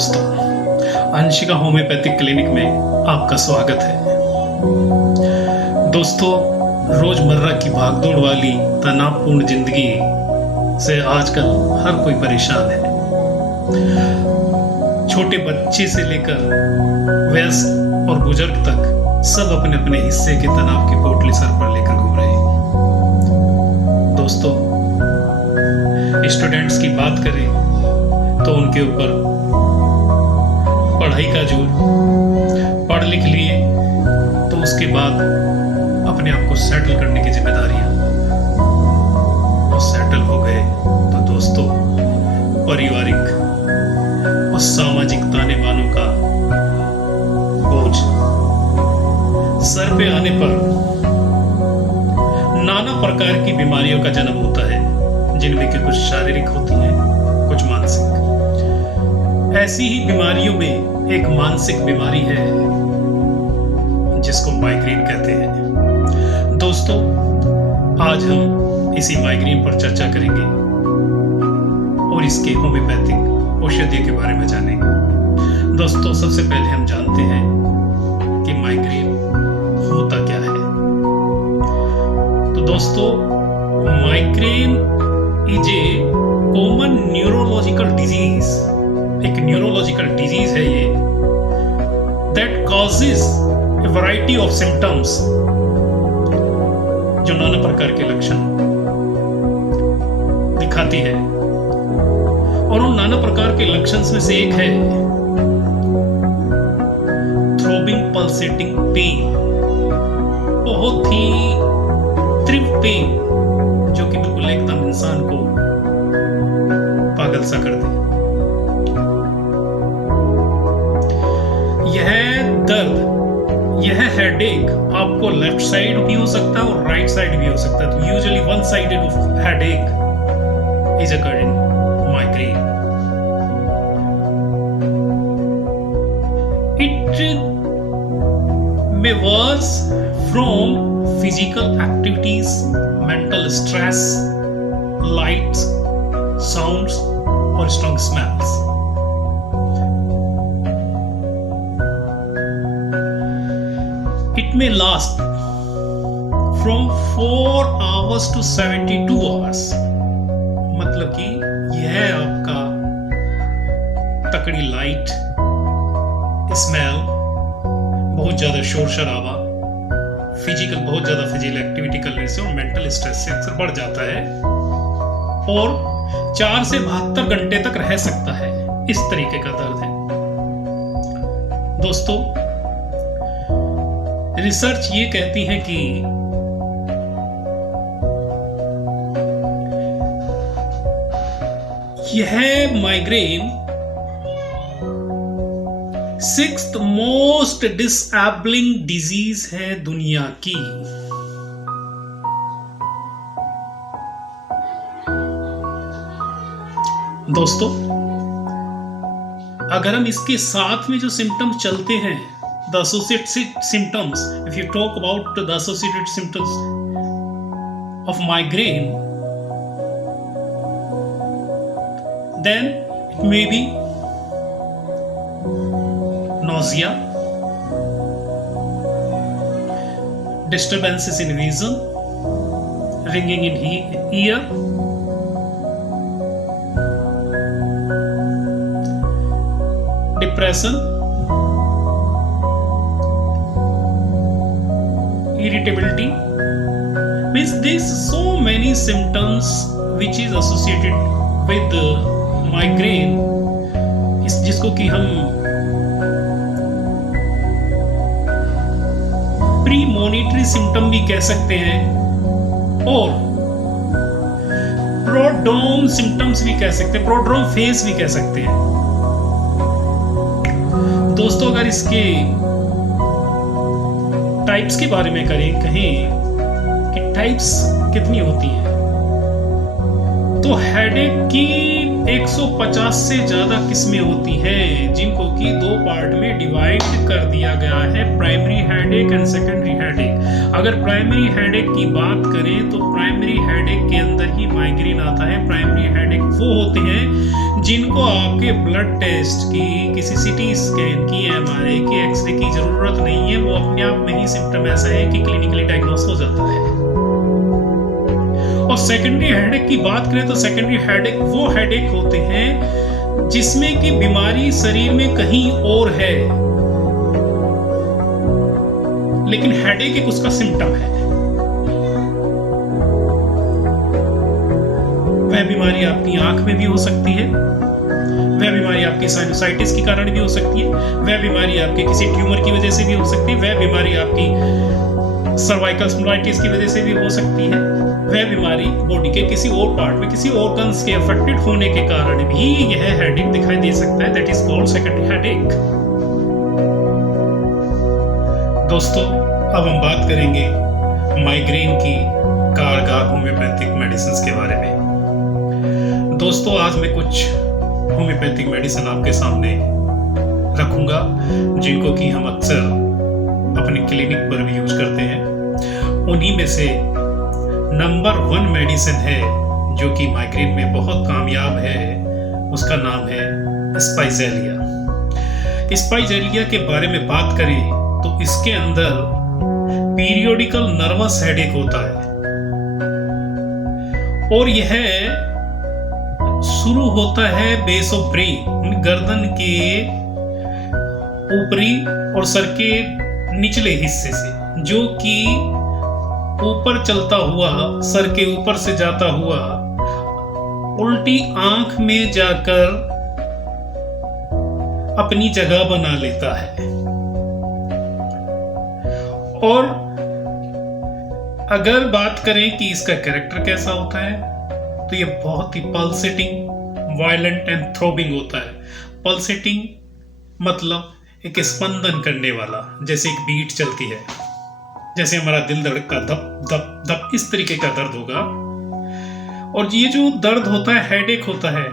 दोस्तों, Anshika homeopathic clinic में आपका स्वागत है। दोस्तों, रोजमर्रा की भागदौड़ वाली तनावपूर्ण जिंदगी से आजकल हर कोई परेशान है। छोटे बच्चे से लेकर वयस्क और बुजुर्ग तक सब अपने अपने हिस्से के तनाव की पोटली सर पर लेकर घूम रहे हैं। दोस्तों, स्टूडेंट्स की बात करें तो उनके ऊपर पढ़ाई का जोर, पढ़ लिख लिए तो उसके बाद अपने आप को सेटल करने की जिम्मेदारियां, और सेटल हो गए तो दोस्तों पारिवारिक और सामाजिक ताने बानों का बोझ सर पे आने पर नाना प्रकार की बीमारियों का जन्म होता है, जिनमें कि कुछ शारीरिक होती हैं, कुछ मानसिक। ऐसी ही बीमारियों में एक मानसिक बीमारी है जिसको माइग्रेन कहते हैं। दोस्तों, आज हम इसी माइग्रेन पर चर्चा करेंगे और इसके होम्योपैथिक औषधि के बारे में जानेंगे। दोस्तों, सबसे पहले हम जानते हैं कि माइग्रेन होता क्या है। तो दोस्तों, migraine is a common neurological disease, एक न्यूरोलॉजिकल डिजीज है ये, that causes A variety of symptoms, जो नाना प्रकार के लक्षण दिखाती है। और उन नाना प्रकार के लक्षण में से एक है थ्रोबिंग पल्सेटिंग पेन, बहुत ही तीव्र पेन जो कि बिल्कुल एकदम इंसान को पागल सा कर दे। यह दर्द, यह हेडेक आपको लेफ्ट साइड भी हो सकता है और राइट साइड भी हो सकता है। तो usually one sided headache is occurring migraine. It may was from physical activities, mental stress, lights, sounds, or strong smells. It may last from 4 hours to 72 hours. मतलब कि यह आपका तकड़ी लाइट, स्मेल, बहुत ज्यादा शोर शराबा, बहुत ज्यादा फिजिकल एक्टिविटी करने से और मेंटल स्ट्रेस से अक्सर बढ़ जाता है और 4 से 72 घंटे तक रह सकता है। इस तरीके का दर्द है। दोस्तों, रिसर्च ये कहती है कि यह migraine 6th most disabling disease है दुनिया की। दोस्तों, अगर हम इसके साथ में जो सिम्टम्स चलते हैं, the associated symptoms, if you talk about the associated symptoms of migraine, then it may be nausea, disturbances in vision, ringing in ear, depression, irritability. Means there's so many symptoms which is associated with migraine, जिसको कि हम प्रीमोनिटरी symptom भी कह सकते हैं और prodrome symptoms भी कह सकते हैं, प्रोड्रोम फेज भी कह सकते हैं। दोस्तों, अगर इसके टाइप्स के बारे में कहें कि टाइप्स कितनी होती हैं, तो हेडेक की 150 से ज्यादा किस्में होती हैं, जिनको कि 2 पार्ट में डिवाइड कर दिया गया है, primary headache and secondary headache. अगर प्राइमरी हेडेक की बात करें तो प्राइमरी हेडेक के अंदर ही माइग्रेन आता है। प्राइमरी हेडेक वो होते हैं जिनको आपके ब्लड टेस्ट की, किसी सीटी स्कैन की, एमआरआई की, एक्सरे की जरूरत नहीं है, वो अपने आप में ही सिम्टम ऐसा है कि क्लिनिकली डायग्नोस हो जाता है। और सेकेंडरी हेडेक की बात करें तो सेकेंडरी हेडेक वो हेडेक होते हैं जिसमें कि बीमारी शरीर में कहीं और है, लेकिन हेडेक एक उसका सिम्टम है। वह बीमारी आपकी आंख में भी हो सकती है, वह बीमारी आपकी साइनोसाइटिस के कारण भी हो सकती है, वह बीमारी आपके किसी ट्यूमर की वजह से भी हो सकती है, वह बीमारी आपकी सर्वाइकल स्पॉन्डिलाइटिस की वजह से भी हो सकती है, वह बीमारी बॉडी के किसी और पार्ट में किसी ऑर्गन्स के अफेक्टेड होने के कारण भी यह हेडेक दिखाई दे सकता है। That is called secondary headache. दोस्तों, अब हम बात करेंगे माइग्रेन की कारगर होम्योपैथिक मेडिसिन के बारे में। दोस्तों, आज मैं कुछ होम्योपैथिक मेडिसिन आपके सामने रखूंगा जिनको कि हम अक्सर अपने क्लिनिक पर भी यूज करते हैं। उन्हीं में से नंबर 1 मेडिसिन है जो कि माइग्रेन में बहुत कामयाब है, उसका नाम है स्पाइजेलिया। स्पाइजेलिया के बारे में बात करें तो इसके अंदर पीरियोडिकल नर्वस हेडेक होता है और यह शुरू होता है बेस ऑफ ब्रेन, गर्दन के ऊपरी और सर के निचले हिस्से से, जो कि ऊपर चलता हुआ, सर के ऊपर से जाता हुआ उल्टी आंख में जाकर अपनी जगह बना लेता है। और अगर बात करें कि इसका कैरेक्टर कैसा होता है तो ये बहुत ही पल्सेटिंग, वायलेंट एंड थ्रोबिंग होता है। पल्सेटिंग मतलब एक स्पंदन करने वाला, जैसे एक बीट चलती है, जैसे हमारा दिल धड़का धप धप धप, इस तरीके का दर्द होगा। और ये जो दर्द होता है, हेडेक होता है,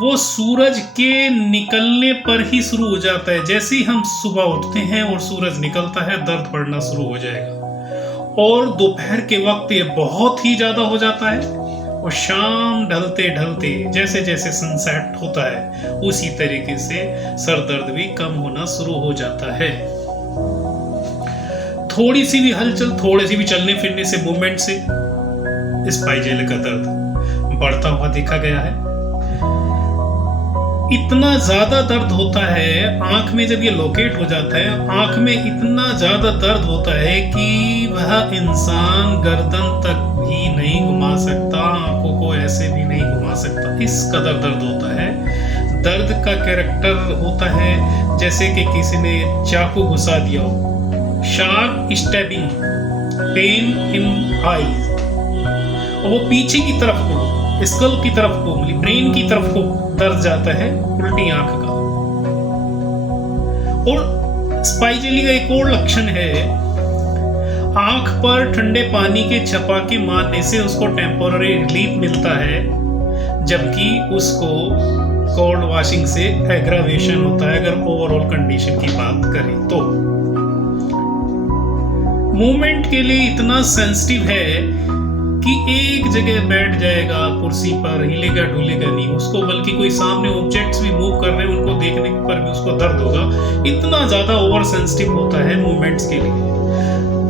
वो सूरज के निकलने पर ही शुरू हो जाता है। जैसे ही हम सुबह उठते हैं और सूरज निकलता है, दर्द बढ़ना शुरू हो जाएगा। और दोपहर के वक्त ये बहुत ही ज्यादा हो जाता है और शाम ढलते ढलते जैसे जैसे सनसेट होता है उसी तरीके से सर दर्द भी कम होना शुरू हो जाता है। थोड़ी सी भी हलचल, थोड़े सी भी चलने फिरने से, मूवमेंट से स्पाइजेलिया का दर्द बढ़ता हुआ देखा गया है। इतना ज्यादा दर्द होता है आंख में, जब ये लोकेट हो जाता है आंख में, इतना ज्यादा दर्द होता है कि वह इंसान गर्दन तक भी नहीं घुमा सकता, आंखों को ऐसे भी नहीं घुमा सकता, इस कदर दर्द होता है। दर्द का कैरेक्टर होता है जैसे कि किसी ने चाकू घुसा दिया हो, sharp stabbing pain in eyes, और वो पीछे की तरफ को, स्कल की तरफ को, ब्रेन की तरफ को दर्द जाता है, उल्टी आंख का। और स्पाइजेलिया का एक और लक्षण है, आंख पर ठंडे पानी के छपाके मारने से उसको टेम्पोररी रिलीफ मिलता है, जबकि उसको कोल्ड वॉशिंग से एग्रावेशन होता है अगर ओवरऑल कंडीशन की बात करें तो। मूवमेंट के लिए इतना सेंसिटिव है कि एक जगह बैठ जाएगा कुर्सी पर, हिलेगा डुलेगा नहीं उसको, बल्कि कोई सामने ऑब्जेक्ट्स भी मूव कर रहे हैं उनको देखने पर भी उसको दर्द होगा। इतना ज्यादा ओवर सेंसिटिव होता है मूवमेंट्स के लिए।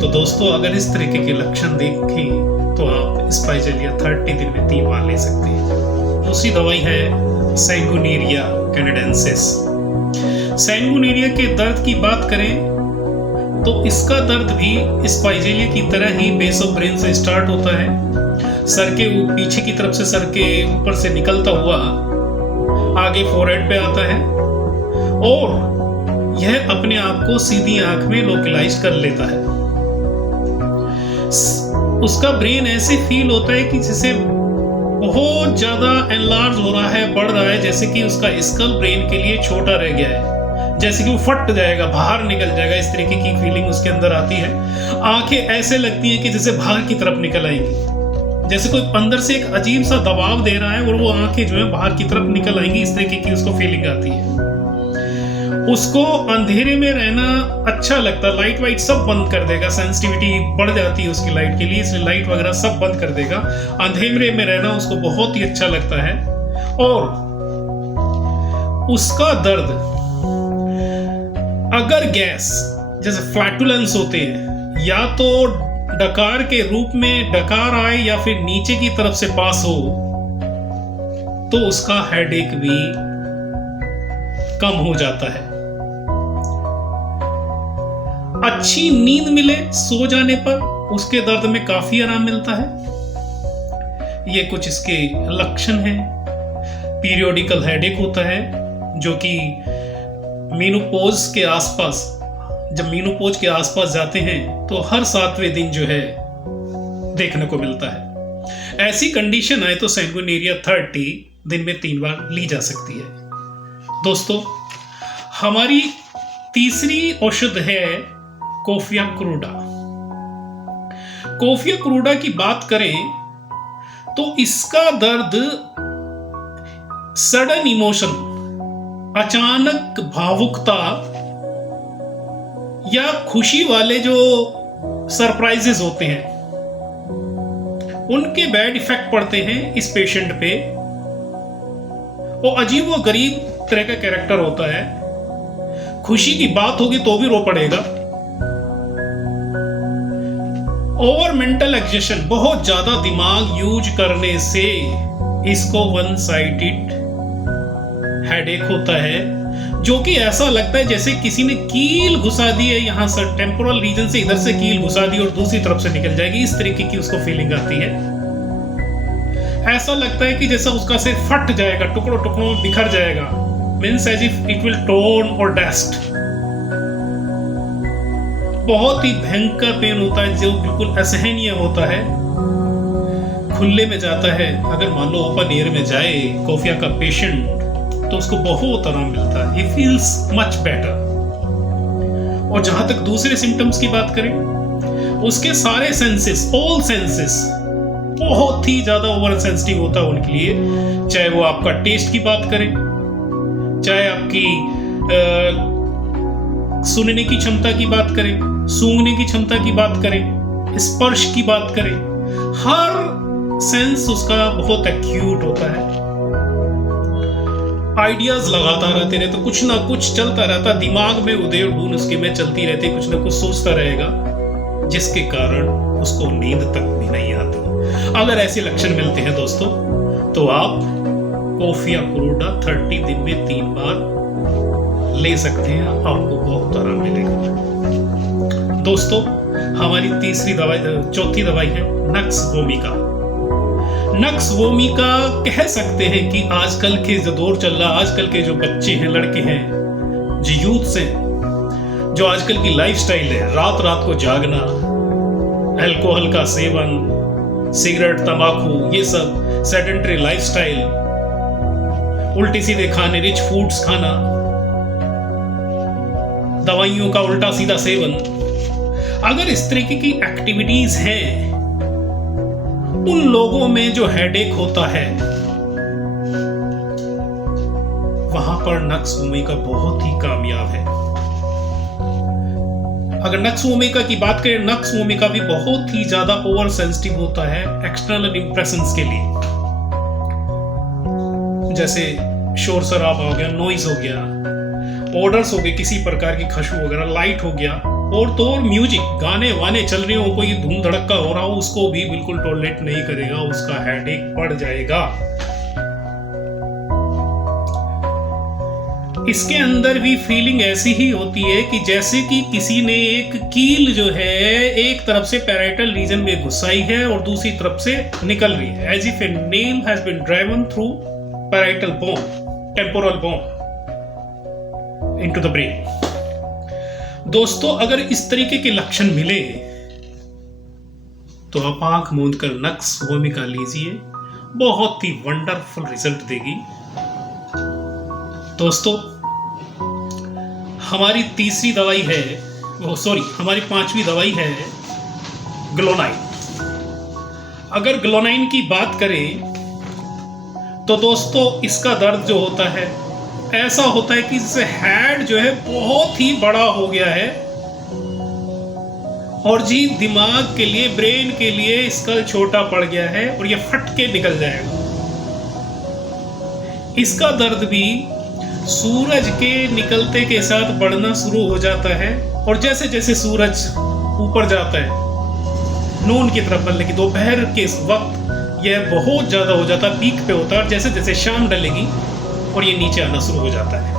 तो दोस्तों, अगर इस तरीके के लक्षण देखें तो आप स्पाइजेलिया 30 दिन में 3 बार ले सकते हैं। दूसरी दवाई है सैंगुनेरिया कैनेडेंसिस। सैंगुनेरिया के दर्द की बात करें तो इसका दर्द भी स्पाइजेलिया की तरह ही बेस ऑफ ब्रेन से स्टार्ट होता है, सर के पीछे की तरफ से, सर के ऊपर से निकलता हुआ आगे फोरहेड पे आता है और यह अपने आप को सीधी आंख में लोकलाइज कर लेता है। उसका ब्रेन ऐसे फील होता है कि जैसे बहुत ज्यादा एनलार्ज हो रहा है, बढ़ रहा है, जैसे कि उसका स्कल ब्रेन के लिए छोटा रह गया है, जैसे कि वो फट जाएगा, बाहर निकल जाएगा, इस तरीके की फीलिंग उसके अंदर आती है। आंखें ऐसे लगती हैं कि जैसे बाहर की तरफ निकल आएंगी, जैसे कोई अंदर से एक अजीब सा दबाव दे रहा है और वो आंखें जो है बाहर की तरफ निकल आएंगी, इस तरीके की उसको फीलिंग आती है। उसको अंधेरे में रहना अच्छा लगता है, लाइट वाइट सब बंद कर देगा, सेंसिटिविटी बढ़ जाती है उसकी लाइट के लिए, इसलिए लाइट वगैरह सब बंद कर देगा। अंधेरे में रहना उसको बहुत ही अच्छा लगता है और उसका दर्द अगर गैस जैसे फ्लैटुलेंस होते हैं या तो डकार के रूप में डकार आए या फिर नीचे की तरफ से पास हो तो उसका हेडेक भी कम हो जाता है। अच्छी नींद मिले सो जाने पर उसके दर्द में काफी आराम मिलता है। ये कुछ इसके लक्षण हैं। पीरियोडिकल हेडेक होता है जो कि मेनोपॉज के आसपास, जब मेनोपॉज के आसपास जाते हैं तो हर 7वें दिन जो है देखने को मिलता है। ऐसी कंडीशन आए तो सैंगुइनेरिया 30 दिन में 3 बार ली जा सकती है। दोस्तों, हमारी तीसरी औषध है कोफिया क्रूडा। कोफिया क्रूडा की बात करें तो इसका दर्द सडन इमोशन, अचानक भावुकता या खुशी वाले जो सरप्राइजेस होते हैं उनके बैड इफेक्ट पड़ते हैं इस पेशेंट पे। वो अजीब व गरीब तरह का कैरेक्टर होता है। खुशी की बात होगी तो भी रो पड़ेगा। ओवर मेंटल एक्सेशन, बहुत ज्यादा दिमाग यूज करने से इसको वन साइडेड हेडेक होता है, जो कि ऐसा लगता है जैसे किसी ने कील घुसा दी है। यहां से टेम्पोरल रीजन से इधर से कील घुसा दी और दूसरी तरफ से निकल जाएगी, इस तरीके की उसको फीलिंग आती है। ऐसा लगता है कि जैसा उसका सिर फट जाएगा, टुकड़ों टुकड़ों में बिखर जाएगा, means as if it will torn और डस्ट। बहुत ही भयंकर पेन होता है जो बिल्कुल असहनीय होता है। खुले में जाता है, अगर मान लो ओपन एयर में जाए कोफिया का पेशेंट तो उसको बहुत आराम मिलता है। He feels much better। और जहां तक दूसरे सिम्टम्स की बात करें, उसके सारे सेंसेस, ऑल सेंसेस बहुत ही ज्यादा ओवर सेंसिटिव होता है उनके लिए। चाहे वो आपका टेस्ट की बात करें, चाहे आपकी सुनने की क्षमता की बात करें, सूंघने की क्षमता की बात करें, स्पर्श की बात करें, हर सेंस उसका बहुत एक्यूट होता है। आइडियाज लगाता रहते रहे तो कुछ ना कुछ चलता रहता, दिमाग में उदय ढूंढ उसके में चलती रहती, कुछ ना कुछ सोचता रहेगा, जिसके कारण उसको नींद तक भी नहीं आती। अगर ऐसे लक्षण मिलते हैं दोस्तों तो आप कोफिया क्रूडा 30 दिन में 3 बार ले सकते हैं, आपको बहुत आराम मिलेगा। दोस्तों, हमारी चौथी दवाई है नक्स वोमिका। नक्स वोमिका कह सकते हैं कि आजकल के जो दौर चल रहा, आजकल के जो बच्चे हैं, लड़के हैं, जो यूथ हैं, जो आजकल की लाइफस्टाइल है, रात रात को जागना, अल्कोहल का सेवन, सिगरेट, तंबाकू, ये सब सेडेंटरी लाइफस्टाइल, उल्टे सीधे खाने, रिच फूड्स खाना, दवाइयों का उल्टा सीधा सेवन, अगर इस तरीके की एक्टिविटीज हैं, उन लोगों में जो हेडेक होता है वहां पर नक्स वोमिका बहुत ही कामयाब है। अगर नक्स वोमिका की बात करें, नक्स वोमिका भी बहुत ही ज्यादा ओवर सेंसिटिव होता है एक्सटर्नल इंप्रेशंस के लिए, जैसे शोर शराबा हो गया, नॉइज हो गया, ऑर्डर्स हो गए किसी प्रकार की खुशबू वगैरह, लाइट हो गया, और तो और म्यूजिक, गाने वाने चल रहे हो, कोई धूम धड़का हो रहा हो, उसको भी बिल्कुल टॉलरेट नहीं करेगा, उसका हेडेक बढ़ जाएगा। इसके अंदर भी फीलिंग ऐसी ही होती है कि जैसे कि किसी ने एक कील जो है एक तरफ से पैराइटल रीजन में घुसाई है और दूसरी तरफ से निकल रही है, as if a nail has been driven through parietal bone, temporal bone into the brain. दोस्तों, अगर इस तरीके के लक्षण मिले तो आप आंख मूंद कर नक्स वोमिका लीजिए, बहुत ही वंडरफुल रिजल्ट देगी। दोस्तों, हमारी तीसरी दवाई है, हमारी 5वीं दवाई है ग्लोनाइन। अगर ग्लोनाइन की बात करें तो दोस्तों, इसका दर्द जो होता है ऐसा होता है कि जैसे हेड जो है बहुत ही बड़ा हो गया है और जी दिमाग के लिए, ब्रेन के लिए स्कल छोटा पड़ गया है और ये फट के निकल जाएगा। इसका दर्द भी सूरज के निकलते के साथ बढ़ना शुरू हो जाता है और जैसे जैसे सूरज ऊपर जाता है नून की तरफ बढ़ने की दोपहर के वक्त यह बहुत ज्यादा हो जाता है, पीक पे होता है और जैसे जैसे शाम ढलेगी और ये नीचे आना शुरू हो जाता है।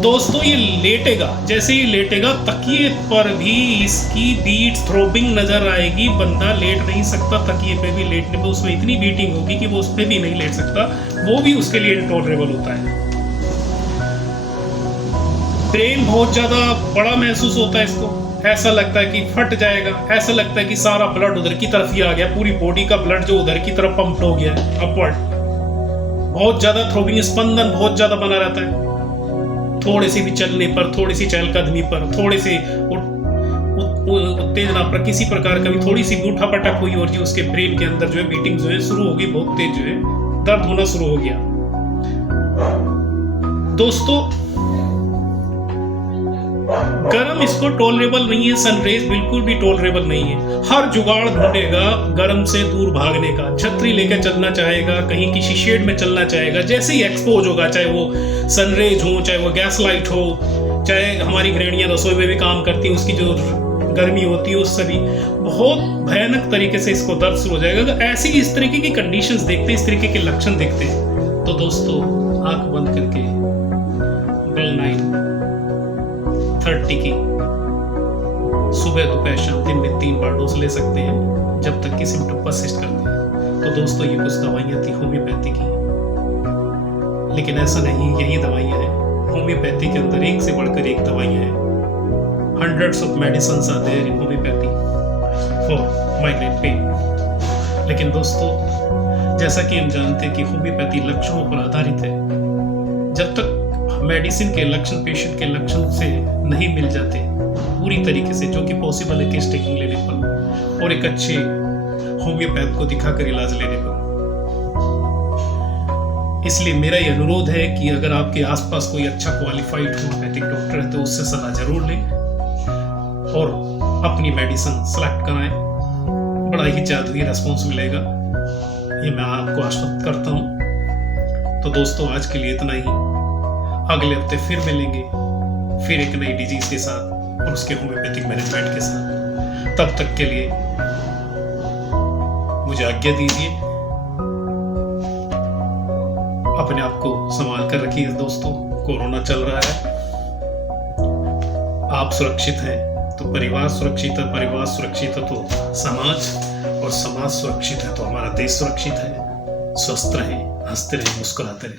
दोस्तों ये लेटेगा, जैसे ही लेटेगा तकिए पर भी इसकी बीट्स थ्रोबिंग नजर आएगी। बंदा लेट नहीं सकता तकिए पे भी, लेटने पे उसमें इतनी बीटिंग होगी कि वो उस पे भी नहीं लेट सकता, वो भी उसके लिए इनटॉलरेबल होता है। ब्रेन बहुत ज्यादा बड़ा महसूस होता है इसको, ऐसा लगता है कि फट जाएगा, ऐसा लगता है कि सारा ब्लड उधर की तरफ ही आ गया, पूरी बॉडी का ब्लड जो उधर की तरफ पंप हो गया है अपवर्ड। बहुत ज्यादा थ्रोबिंग, स्पंदन बहुत ज्यादा बना रहता है। थोड़े से भी चलने पर, थोड़ी सी चहलकदमी पर, थोड़े से उत्तेजना पर, किसी प्रकार का भी थोड़ी सी भी उठापटक हुई और जो उसके ब्रेन के अंदर जो है बीटिंग जो है शुरू होगी, बहुत तेज जो है दर्द होना शुरू हो गया। दोस्तों गरम इसको टॉलरेबल नहीं है, सनरेज बिल्कुल भी टॉलरेबल नहीं है। हर जुगाड़ ढूंढेगा गरम से दूर भागने का, छतरी लेकर चलना चाहेगा, कहीं किसी शेड में चलना चाहेगा। जैसे ही एक्सपोज होगा, चाहे वो सनरेज हो, चाहे वो गैस लाइट हो, चाहे हमारी गृहिणियां रसोई में भी काम करती हैं, उसकी जो गर्मी होती है उससे भी बहुत भयानक तरीके से इसको दर्द शुरू हो जाएगा। अगर ऐसी इस तरीके की कंडीशंस देखते, इस तरीके के लक्षण देखते हैं तो दोस्तों आंख बंद करके Bl9 30 की सुबह दोपहर शाम दिन में 3 बार डोज ले सकते हैं जब तक कि सिम्टम परसिस्ट करते हैं। तो दोस्तों ये कुछ दवाइयाँ थी होम्योपैथी की, लेकिन ऐसा नहीं यही दवाइयाँ हैं। होम्योपैथी के अंदर एक से बढ़कर एक दवाइयाँ हैं। Hundreds of medicines are there in homeopathy for migraine pain। लेकिन दोस्तों जैसा कि हम जानते हैं कि होम्योपैथी लक्षणों पर आधारित है। जब तक मेडिसिन के लक्षण पेशेंट के लक्षण से नहीं मिल जाते पूरी तरीके से, जो कि पॉसिबल है केस टेकिंग लेने पर और एक अच्छे होम्योपैथ को दिखाकर इलाज लेने पर। इसलिए मेरा ये अनुरोध है कि अगर आपके आसपास कोई अच्छा क्वालिफाइड होम्योपैथिक डॉक्टर है तो उससे सलाह जरूर लें और अपनी मेडिसिन सेलेक्ट कराएं। बड़ा ही जादुई रिस्पॉन्स मिलेगा, ये मैं आपको आश्वस्त करता हूं। तो दोस्तों आज के लिए इतना ही। अगले हफ्ते फिर मिलेंगे, फिर एक नई डिजीज के साथ और उसके होम्योपैथिक मैनेजमेंट के साथ। तब तक के लिए मुझे आज्ञा दीजिए। अपने आप को संभाल कर रखिए दोस्तों, कोरोना चल रहा है। आप सुरक्षित हैं तो परिवार सुरक्षित है, परिवार सुरक्षित है तो समाज, और समाज सुरक्षित है तो हमारा देश सुरक्षित है। स्वस्थ रहें, हंसते रहें, मुस्कुराते रहें।